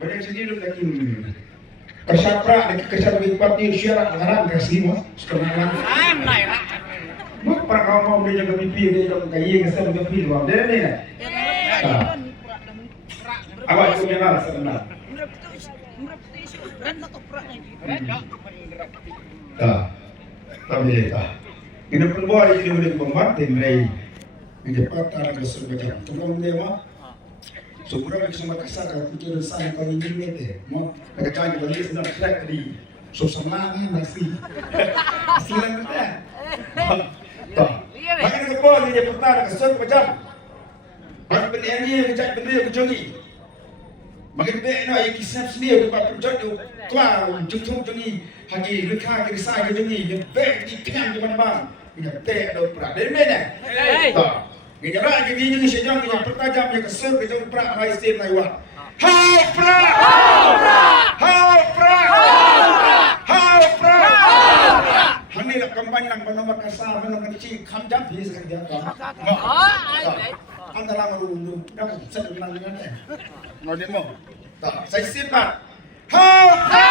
Banyak sendiri lagi kesapra lagi kesapra parti syarat ngarang kasih mas setengah lang. Mak para kaum dia jaga pipi dia jaga kaya kesal jaga pipi bang dia ni. Awak tu yang lah sebenarnya. Tapi tak. Ini pun boleh jadi boleh pembantu mereka. Ini patah ada sebagainya. Tolong dia mah. Sekurang lagi sama kasar kalau pikir saya kalau ini deh, mau agak canggih balik sudah track di sosok mana nasi, silang kita. Tak. Makan kepala dia pertama kesel macam. Makan benda ini kecak benda kejongi. Makan benda ini yang kisah sendiri dapat perjot tu. Keluar jungtung jongi, hagi lekah kiri saya kejongi, yang beg di tengah jaman bang. Ini beg ada perak dari mana? Tak. Gerak jadi ini sejauh yang pertajam yang kesel ke jauh perak hai stain laiwat. Hai perak! Hai perak! Hai perak! Hani nak kampanye nak nomor kasar, nomor kecil, kamjam bis kerja kan. Anda lama dulu, dah sedang dengan ni. Mau demo? Tak, saya siap. Hai!